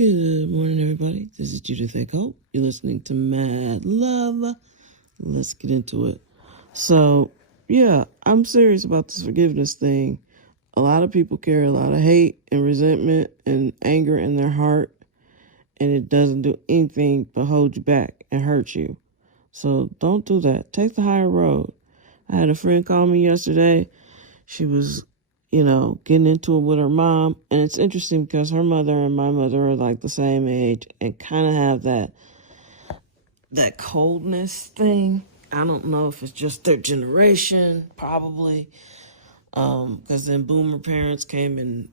Good morning, everybody. This is Judith Echo. You're listening to Mad Love. Let's get into it. So, yeah, I'm serious about this forgiveness thing. A lot of people carry a lot of hate and resentment and anger in their heart, and it doesn't do anything but hold you back and hurt you. So don't do that. Take the higher road. I had a friend call me yesterday. She was getting into it with her mom. And it's interesting because her mother and my mother are like the same age and kind of have that coldness thing. I don't know if it's just their generation, probably. Because then boomer parents came and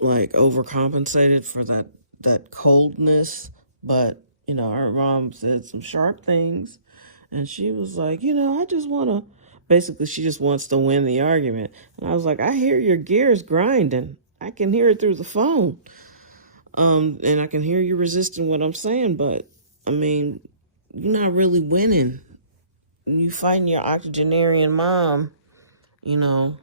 like overcompensated for that coldness. But, her mom said some sharp things. And she was like, I just want to. Basically, she just wants to win the argument. And I was like, I hear your gears grinding. I can hear it through the phone. And I can hear you resisting what I'm saying. But, I mean, you're not really winning. You fighting your octogenarian mom, who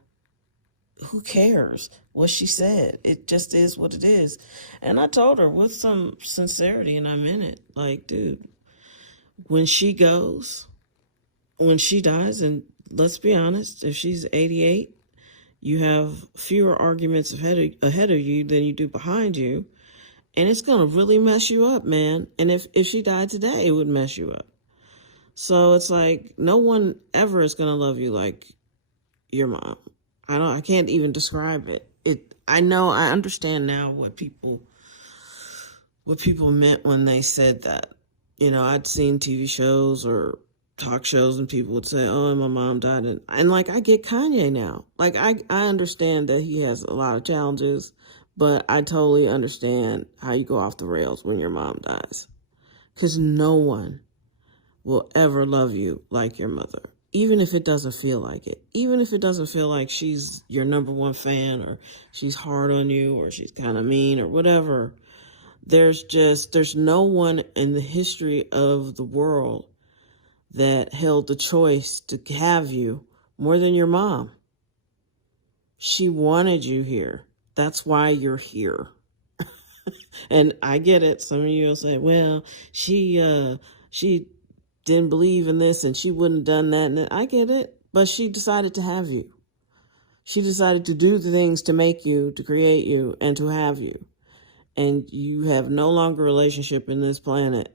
cares what she said? It just is what it is. And I told her with some sincerity, and I meant it. Like, dude, when she dies, and let's be honest, if she's 88, you have fewer arguments ahead of you than you do behind you. And it's going to really mess you up, man. And if she died today, it would mess you up. So it's like no one ever is going to love you like your mom. I can't even describe it. I understand now what people meant when they said that. I'd seen TV shows or talk shows and people would say, oh, my mom died. And like, I get Kanye now. Like, I understand that he has a lot of challenges, but I totally understand how you go off the rails when your mom dies. Because no one will ever love you like your mother, even if it doesn't feel like it. Even if it doesn't feel like she's your number one fan or she's hard on you or she's kind of mean or whatever. There's no one in the history of the world that held the choice to have you more than your mom. She wanted you here. That's why you're here. And I get it. Some of you will say, well, she didn't believe in this and she wouldn't have done that. And I get it. But she decided to have you. She decided to do the things to make you, to create you, and to have you. And you have no longer a relationship on this planet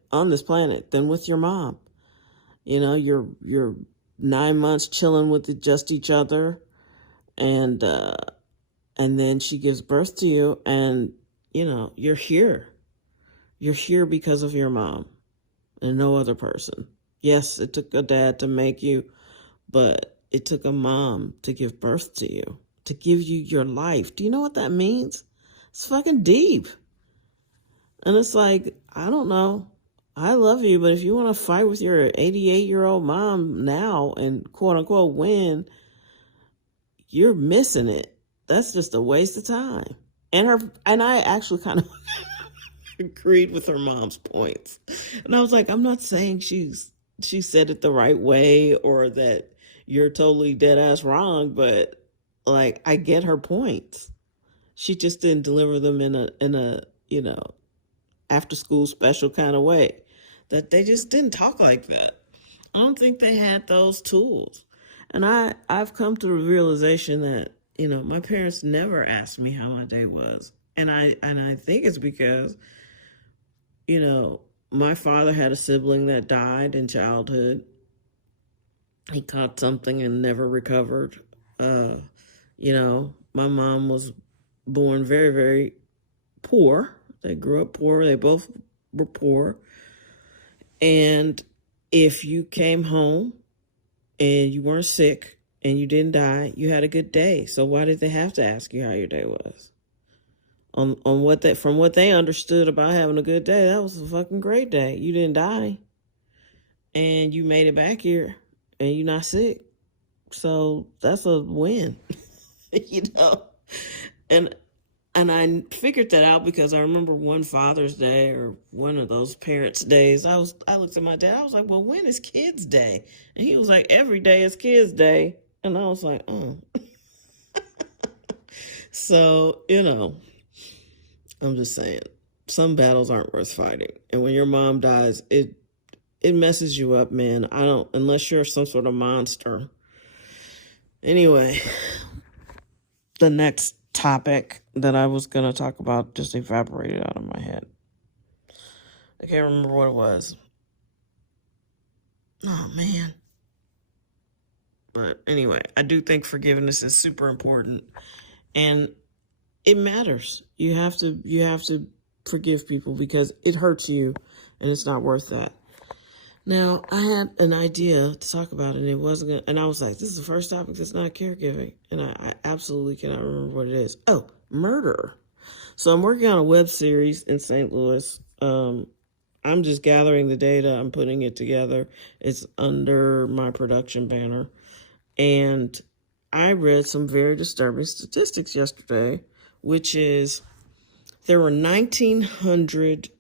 than with your mom. You're 9 months chilling with just each other, and then she gives birth to you, and you're here. You're here because of your mom, and no other person. Yes, it took a dad to make you, but it took a mom to give birth to you, to give you your life. Do you know what that means? It's fucking deep. And it's like, I don't know. I love you, but if you want to fight with your 88-year-old mom now and quote unquote win, you're missing it. That's just a waste of time. And I actually kind of agreed with her mom's points. And I was like, I'm not saying she said it the right way or that you're totally dead ass wrong, but like, I get her points. She just didn't deliver them in a after school special kind of way. That they just didn't talk like that. I don't think they had those tools. And I've come to the realization that, my parents never asked me how my day was. And I think it's because, my father had a sibling that died in childhood. He caught something and never recovered. My mom was born very, very poor. They grew up poor. They both were poor. And if you came home and you weren't sick and you didn't die, you had a good day. So why did they have to ask you how your day was? From what they understood about having a good day, that was a fucking great day. You didn't die and you made it back here and you're not sick. So that's a win, And I figured that out because I remember one Father's Day or one of those parents' days. I looked at my dad. I was like, well, when is Kids Day? And he was like, every day is Kids Day. And I was like, oh. So, I'm just saying. some battles aren't worth fighting. And when your mom dies, it messes you up, man. I don't, unless you're some sort of monster. Anyway, the next topic that I was going to talk about just evaporated out of my head. I can't remember what it was. Oh, man. But anyway, I do think forgiveness is super important. And it matters. You have to forgive people because it hurts you and it's not worth that. Now, I had an idea to talk about it, and it wasn't gonna, and I was like, this is the first topic that's not caregiving. And I absolutely cannot remember what it is. Oh, murder. So I'm working on a web series in St. Louis. I'm just gathering the data. I'm putting it together. It's under my production banner. And I read some very disturbing statistics yesterday, which is there were 1,900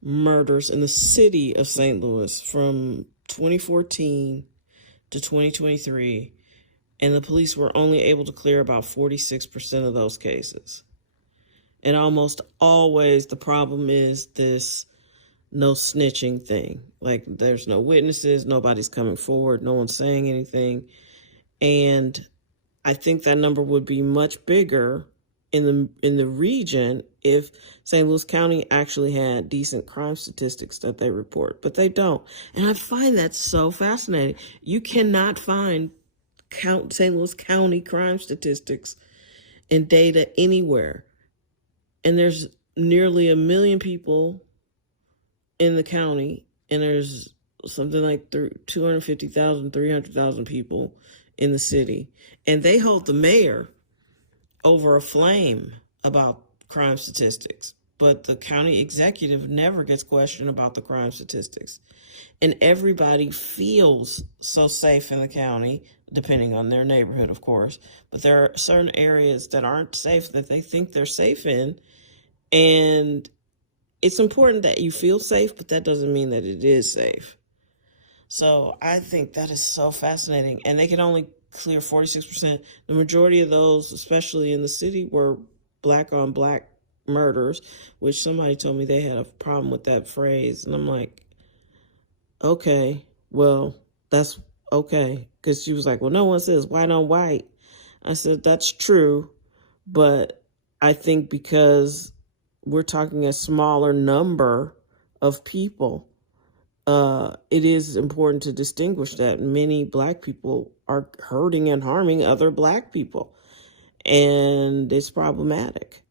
murders in the city of St. Louis from 2014 to 2023, and the police were only able to clear about 46% of those cases. And almost always the problem is this no snitching thing. Like, there's no witnesses, nobody's coming forward, no one's saying anything. And I think that number would be much bigger in the region if St. Louis County actually had decent crime statistics that they report, but they don't. And I find that so fascinating. You cannot find St. Louis County crime statistics and data anywhere. And there's nearly 1 million people in the county, and there's something like 250,000, 300,000 people in the city. And they hold the mayor over a flame about crime statistics, but the county executive never gets questioned about the crime statistics. And everybody feels so safe in the county, depending on their neighborhood, of course, but there are certain areas that aren't safe that they think they're safe in. And it's important that you feel safe, but that doesn't mean that it is safe. So I think that is so fascinating. And they can only clear 46%. The majority of those, especially in the city, were black on black murders, which somebody told me they had a problem with that phrase. And I'm like, okay, well, that's okay. Because she was like, well, no one says white on white. I said, that's true. But I think because we're talking a smaller number of people, it is important to distinguish that many black people are hurting and harming other black people. And it's problematic.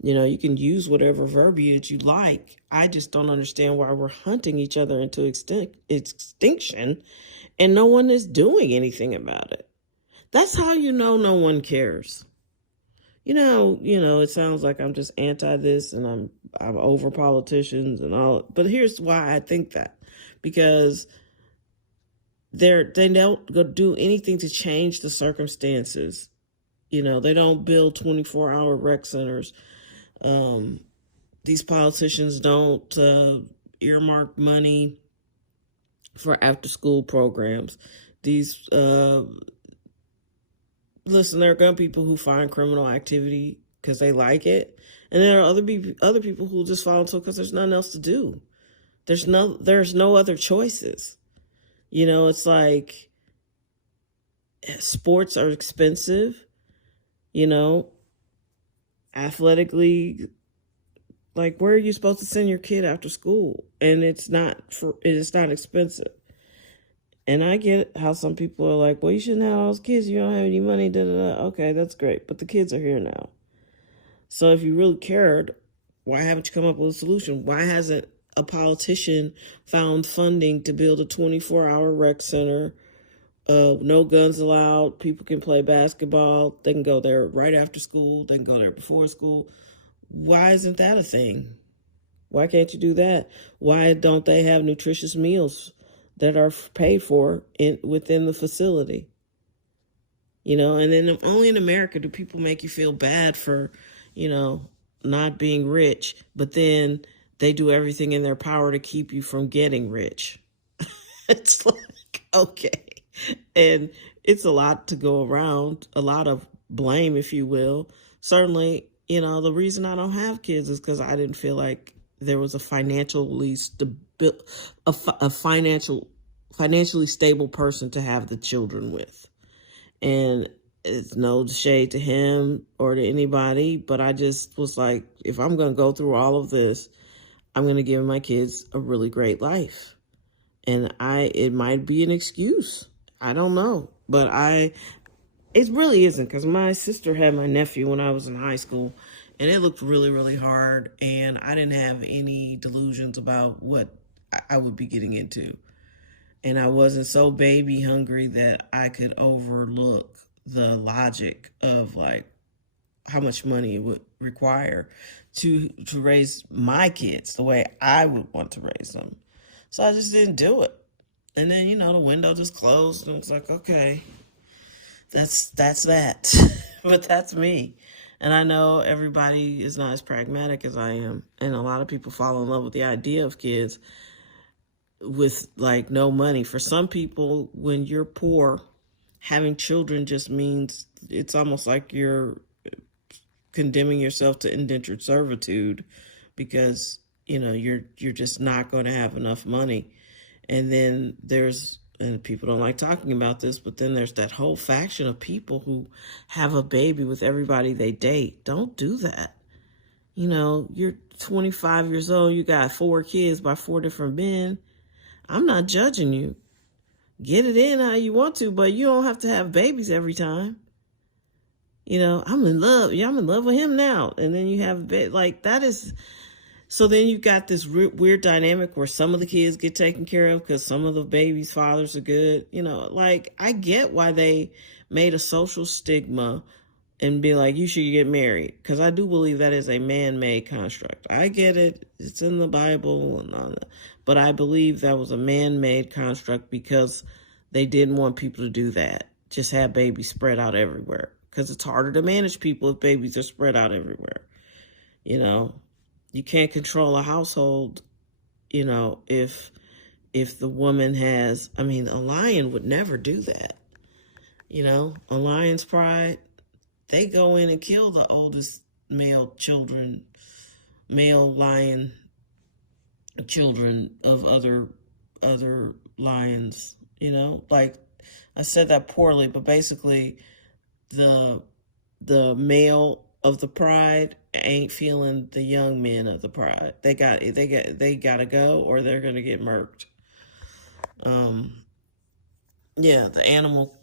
You know, you can use whatever verbiage you like. I just don't understand why we're hunting each other into extinction and no one is doing anything about it. That's how you know no one cares. You know, it sounds like I'm just anti this and I'm over politicians and all, but here's why I think that. Because they don't go do anything to change the circumstances. You know, they don't build 24-hour rec centers. These politicians don't earmark money for after-school programs. These listen, there are gun people who find criminal activity because they like it, and there are other people who just follow into it because there's nothing else to do. There's no other choices. You know, it's like sports are expensive. You know, athletically, like, where are you supposed to send your kid after school? And it's not expensive. And I get how some people are like, well, you shouldn't have all those kids. You don't have any money. Da, da, da. Okay, that's great. But the kids are here now. So if you really cared, why haven't you come up with a solution? Why hasn't a politician found funding to build a 24-hour rec center? No guns allowed. People can play basketball. They can go there right after school. They can go there before school. Why isn't that a thing? Why can't you do that? Why don't they have nutritious meals that are paid for within the facility? You know, and then only in America do people make you feel bad for, you know, not being rich, but then they do everything in their power to keep you from getting rich. It's like, okay. And it's a lot to go around, a lot of blame, if you will. Certainly, You know, the reason I don't have kids is because I didn't feel like there was a financially financially stable person to have the children with. And it's no shade to him or to anybody, but I just was like, if I'm going to go through all of this, I'm going to give my kids a really great life. And it might be an excuse. I don't know, but it really isn't, because my sister had my nephew when I was in high school, and it looked really, really hard, and I didn't have any delusions about what I would be getting into. And I wasn't so baby hungry that I could overlook the logic of like how much money it would require to raise my kids the way I would want to raise them. So I just didn't do it. And then, you know, the window just closed, and it's like, okay, that's that. But that's me. And I know everybody is not as pragmatic as I am. And a lot of people fall in love with the idea of kids with like no money. For some people, when you're poor, having children just means it's almost like you're condemning yourself to indentured servitude, because you know you're just not going to have enough money. And then and people don't like talking about this, but then there's that whole faction of people who have a baby with everybody they date. Don't do that. You know, you're 25 years old, you got 4 kids by 4 different men. I'm not judging you. Get it in how you want to, but you don't have to have babies every time. You know, I'm in love. Yeah, I'm in love with him now. And then you have like that is. So then you got this weird dynamic where some of the kids get taken care of because some of the babies' fathers are good. You know, like I get why they made a social stigma and be like, you should get married. Because I do believe that is a man-made construct. I get it. It's in the Bible and all that. But I believe that was a man-made construct because they didn't want people to do that. Just have babies spread out everywhere. Because it's harder to manage people if babies are spread out everywhere. You know, you can't control a household, you know, if the woman has, I mean, a lion would never do that. You know, a lion's pride, they go in and kill the oldest male lion children of other lions, you know? Like, I said that poorly, but basically the male of the pride ain't feeling the young men of the pride. They gotta go, or they're gonna get murked. Yeah, the animal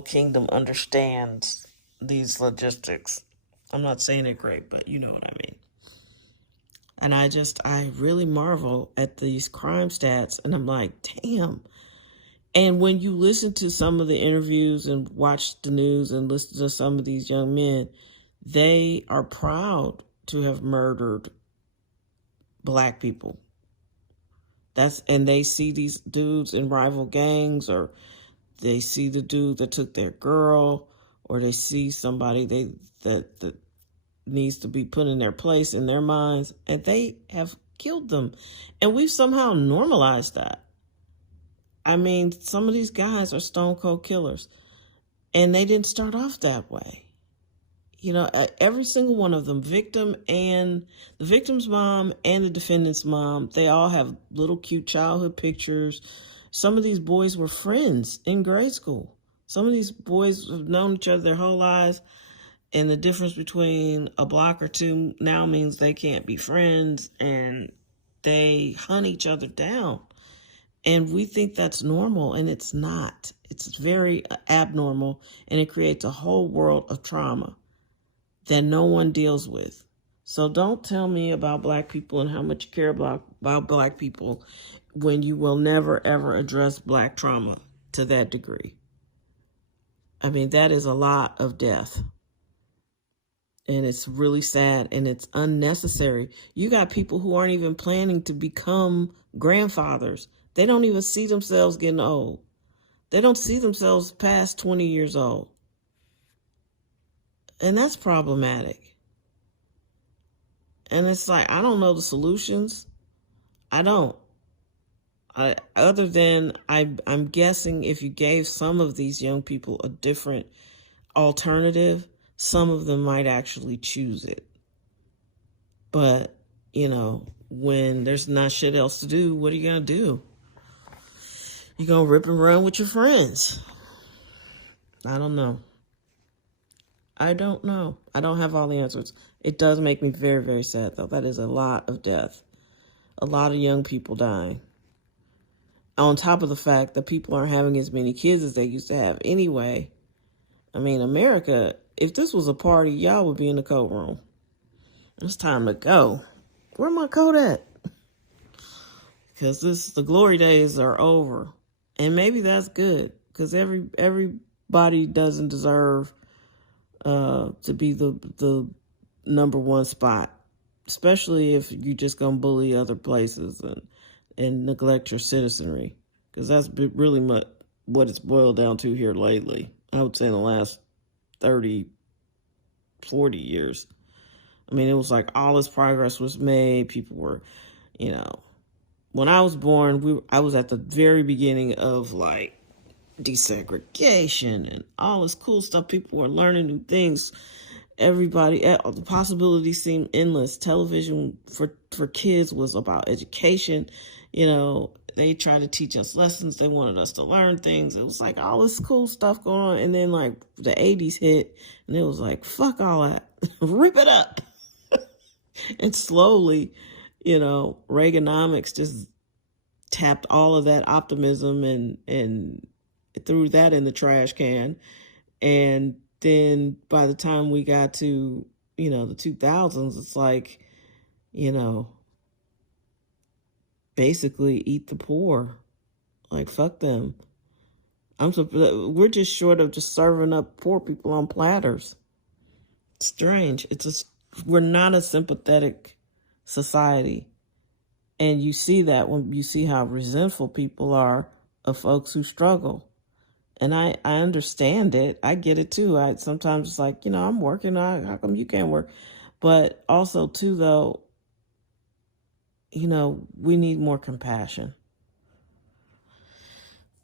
kingdom understands these logistics. I'm not saying it great, but you know what I mean. And I really marvel at these crime stats, and I'm like, damn. And when you listen to some of the interviews and watch the news and listen to some of these young men, they are proud to have murdered Black people. And they see these dudes in rival gangs, or they see the dude that took their girl, or they see somebody that needs to be put in their place in their minds, and they have killed them. And we've somehow normalized that. I mean, some of these guys are stone cold killers, and they didn't start off that way. You know, every single one of them, the victim's mom and the defendant's mom, they all have little cute childhood pictures. Some of these boys were friends in grade school. Some of these boys have known each other their whole lives, and the difference between a block or two now means they can't be friends, and they hunt each other down. And we think that's normal, and it's not. It's very abnormal, and it creates a whole world of trauma that no one deals with. So don't tell me about Black people and how much you care about Black people when you will never, ever address Black trauma to that degree. I mean, that is a lot of death. And it's really sad, and it's unnecessary. You got people who aren't even planning to become grandfathers. They don't even see themselves getting old. They don't see themselves past 20 years old. And that's problematic. And it's like, I don't know the solutions. I don't. Other than I'm guessing if you gave some of these young people a different alternative, some of them might actually choose it. But, when there's not shit else to do, what are you going to do? You're going to rip and run with your friends. I don't know. I don't know. I don't have all the answers. It does make me very, very sad, though. That is a lot of death. A lot of young people dying. On top of the fact that people aren't having as many kids as they used to have anyway. I mean, America, if this was a party, y'all would be in the coat room. It's time to go. Where my coat at? Because the glory days are over. And maybe that's good. Because everybody doesn't deserve to be the number one spot. Especially if you're just going to bully other places and neglect your citizenry. Because that's really what it's boiled down to here lately. I would say in the last 30, 40 years. I mean, it was like all this progress was made. People were, when I was born, I was at the very beginning of like desegregation and all this cool stuff. People were learning new things. Everybody, the possibilities seemed endless. Television for kids was about education. They tried to teach us lessons. They wanted us to learn things. It was like all this cool stuff going on. And then like the 80s hit and it was like, fuck all that. Rip it up. And slowly, Reaganomics just tapped all of that optimism and threw that in the trash can. And then by the time we got to, the 2000s, it's like, basically eat the poor. Like, fuck them. We're just short of just serving up poor people on platters. Strange. We're not a sympathetic society. And you see that when you see how resentful people are of folks who struggle. And I understand it. I get it too. Sometimes it's like, I'm working. How come you can't work? But also too, though, we need more compassion.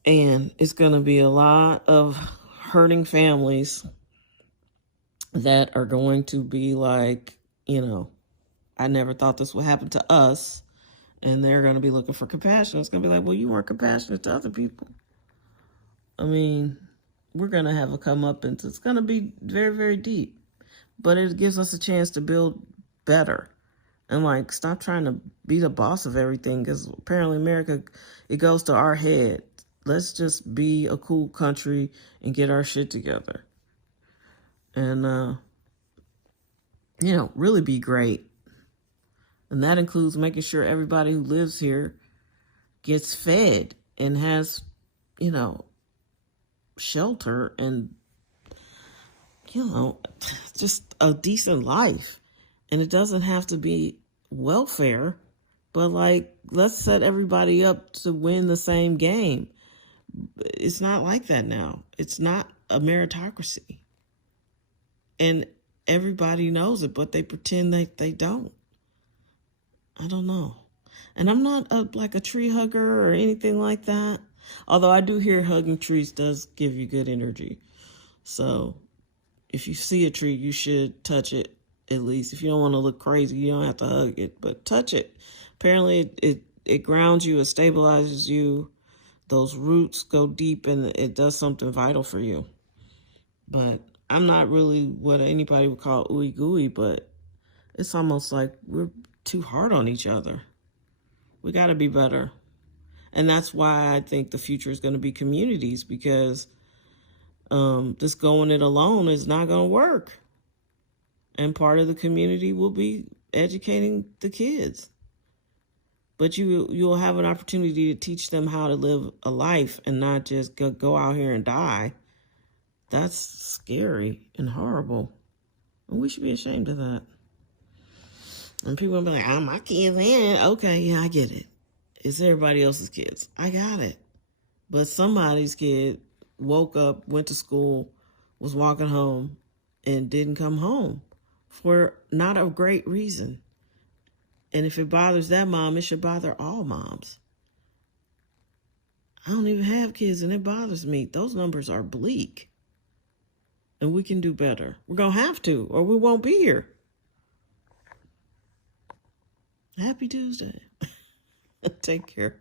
And it's going to be a lot of hurting families that are going to be like, I never thought this would happen to us. And they're going to be looking for compassion. It's going to be like, well, you weren't compassionate to other people. I mean, we're going to have a comeuppance. It's going to be very, very deep. But it gives us a chance to build better. And like, stop trying to be the boss of everything. Because apparently America, it goes to our head. Let's just be a cool country and get our shit together. And, really be great. And that includes making sure everybody who lives here gets fed and has, shelter and, just a decent life. And it doesn't have to be welfare, but like, let's set everybody up to win the same game. It's not like that now. It's not a meritocracy. And everybody knows it, but they pretend they don't. I don't know. And I'm not like a tree hugger or anything like that. Although I do hear hugging trees does give you good energy. So if you see a tree, you should touch it at least. If you don't want to look crazy, you don't have to hug it, but touch it. Apparently it grounds you, it stabilizes you. Those roots go deep and it does something vital for you. But I'm not really what anybody would call ooey gooey, but it's almost like we're too hard on each other. We got to be better. And that's why I think the future is going to be communities, because just going it alone is not going to work. And part of the community will be educating the kids. But you'll have an opportunity to teach them how to live a life and not just go out here and die. That's scary and horrible. And we should be ashamed of that. And people will be like, my kids in. Okay, yeah, I get it. It's everybody else's kids. I got it. But somebody's kid woke up, went to school, was walking home, and didn't come home for not a great reason. And if it bothers that mom, it should bother all moms. I don't even have kids, and it bothers me. Those numbers are bleak. and we can do better. We're going to have to, or we won't be here. Happy Tuesday. Take care.